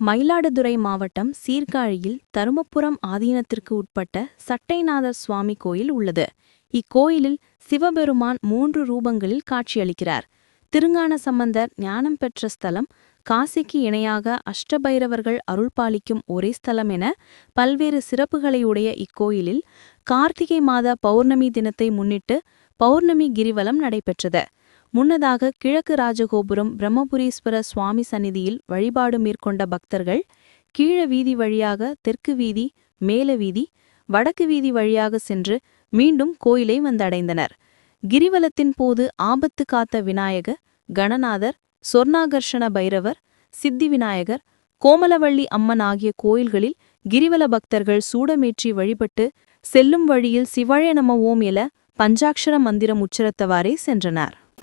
மயிலாடுதுறை மாவட்டம் சீர்காழியில் தருமபுரம் ஆதீனத்திற்கு உட்பட்ட சட்டைநாதர் சுவாமி கோயில் உள்ளது. இக்கோயிலில் சிவபெருமான் மூன்று ரூபங்களில் காட்சியளிக்கிறார். திருஞான சம்பந்தர் ஞானம் பெற்ற ஸ்தலம் காசிக்கு இணையாக அஷ்டபைரவர்கள் அருள்பாலிக்கும் ஒரே ஸ்தலம் என பல்வேறு சிறப்புகளையுடைய இக்கோயிலில் கார்த்திகை மாத பௌர்ணமி தினத்தை முன்னிட்டு பௌர்ணமி கிரிவலம் நடைபெற்றது. முன்னதாக கிழக்கு ராஜகோபுரம் பிரம்மபுரீஸ்வர சுவாமி சந்நிதியில் வழிபாடு மேற்கொண்ட பக்தர்கள் கீழ வீதி வழியாக தெற்கு வீதி மேல வீதி வடக்கு வீதி வழியாக சென்று மீண்டும் கோயிலை வந்தடைந்தனர். கிரிவலத்தின் போது ஆபத்து காத்த விநாயகர் கணநாதர் சொர்ணாகர்ஷண பைரவர் சித்தி விநாயகர் கோமலவள்ளி அம்மன் ஆகிய கோயில்களில் கிரிவல பக்தர்கள் சூடமேற்றி வழிபட்டு செல்லும் வழியில் சிவழே நம ஓம் எல பஞ்சாட்சர மந்திரம் உச்சரித்தவாறே சென்றனர்.